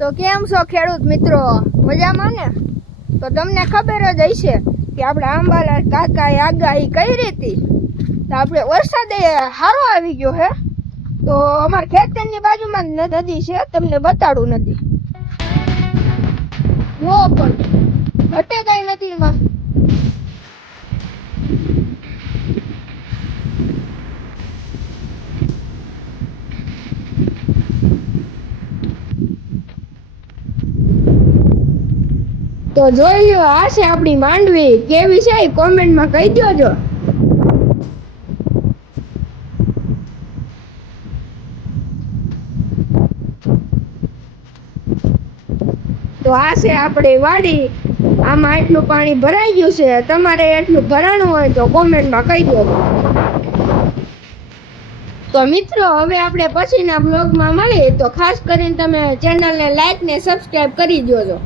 તો કેમ છો ખેડૂત મિત્રો, મજામાં ને? તો તમને ખબર જ હશે કે આપણે આંબાલાલ કાકાએ આગાહી કરી હતી તો આપણે વરસાદ સારો આવી ગયો હે. તો અમારા ખેતરની બાજુમાં નદી છે, તમને બતાડું નથી જો પણ ઘટે કઈ નથી એમાં. તો જોઈ લ્યો, આ છે આપણી માંડવી. કેવી છે એ કોમેન્ટમાં કહી દેજો. તો આ છે આપણી વાડી. આમાં એટલું પાણી ભરાઈ ગયું છે. તમારે એટલું ભરાણું હોય તો કોમેન્ટમાં કહી દેજો. તો મિત્રો, હવે આપણે પછીના બ્લોગમાં મળીએ. તો ખાસ કરીને તમે ચેનલને લાઈક ને સબસ્ક્રાઇબ કરી દેજો.